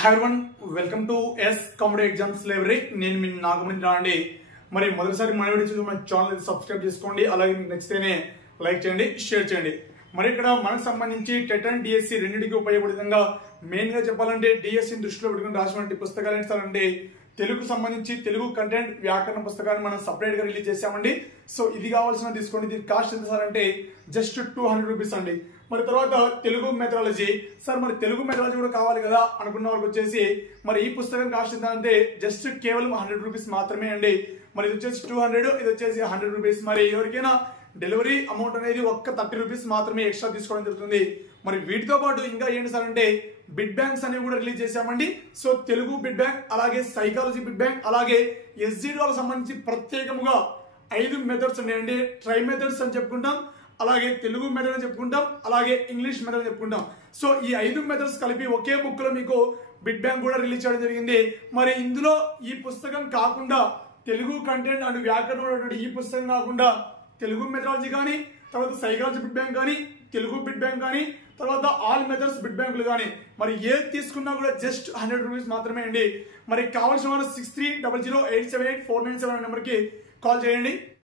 Hi everyone, welcome to yes competitive exams library. నేను మీ నాగమణి రాండి. మరి మొదటిసారి మన వీడియో చూసి మన ఛానల్ సబ్స్క్రైబ్ చేసుకోండి. అలాగే మీకు నచ్చితేనే లైక్ చేయండి, షేర్ చేయండి. మరి ఇక్కడ మనకు సంబంధించి టెట్ అండ్ డిఎస్సి రెండింటికి ఉపయోగపడే విధంగా మెయిన్ గా చెప్పాలంటే డిఎస్సిని దృష్టిలో పెట్టుకుని రాసినటువంటి పుస్తకాలు ఏంటంటే తెలుగు సంబంధించి తెలుగు కంటెంట్ వ్యాకరణ పుస్తకాన్ని మనం సపరేట్ గా రిలీజ్ చేసామండి. సో ఇది కావాల్సిన తీసుకోండి. దీని కాస్ట్ ఎంత సార్ అంటే జస్ట్ 200 రూపీస్ అండి. మరి తర్వాత తెలుగు మెథడాలజీ సార్, మరి తెలుగు మెథడాలజీ కూడా కావాలి కదా అనుకున్న వాళ్ళకి వచ్చేసి మరి ఈ పుస్తకం కాస్ట్ ఎంత అంటే జస్ట్ కేవలం 100 రూపీస్ మాత్రమే అండి. మరి ఇది వచ్చేసి 200, ఇది వచ్చేసి 100 రూపీస్. మరి ఎవరికైనా డెలివరీ అమౌంట్ అనేది ఒక్క 30 రూపీస్ మాత్రమే ఎక్స్ట్రా తీసుకోవడం జరుగుతుంది. మరి వీటితో పాటు ఇంకా ఏంటి సార్ అంటే బిడ్ బ్యాంక్స్ అనేవి కూడా రిలీజ్ చేశామండి. సో తెలుగు బిడ్ బ్యాంక్, అలాగే సైకాలజీ బిడ్ బ్యాంక్, అలాగే ఎస్జిడి వాళ్ళకి సంబంధించి ప్రత్యేకముగా 5 మెథడ్స్ ఉన్నాయండి. ట్రై మెథడ్స్ అని చెప్పుకుంటాం, అలాగే తెలుగు మెథడ్ అని చెప్పుకుంటాం, అలాగే ఇంగ్లీష్ మెథడ్ అని చెప్పుకుంటాం. సో ఈ 5 మెథడ్స్ కలిపి ఒకే బుక్ లో మీకు బిడ్ బ్యాంక్ కూడా రిలీజ్ చేయడం జరిగింది. మరి ఇందులో ఈ పుస్తకం కాకుండా తెలుగు కంటెంట్ అండ్ వ్యాకరణం ఈ పుస్తకం కాకుండా తెలుగు మెథడాలజీ కానీ, తర్వాత సైకాలజీ బిడ్ బ్యాంక్ కానీ, తెలుగు బిడ్ బ్యాంక్ కానీ, తర్వాత ఆల్ మెథడ్స్ బిడ్ బ్యాంకులు కానీ మరి ఏది తీసుకున్నా కూడా జస్ట్ 100 రూపీస్ మాత్రమే అండి. మరి కావాల్సిన వారు 6300878497 నెంబర్ కి కాల్ చేయండి.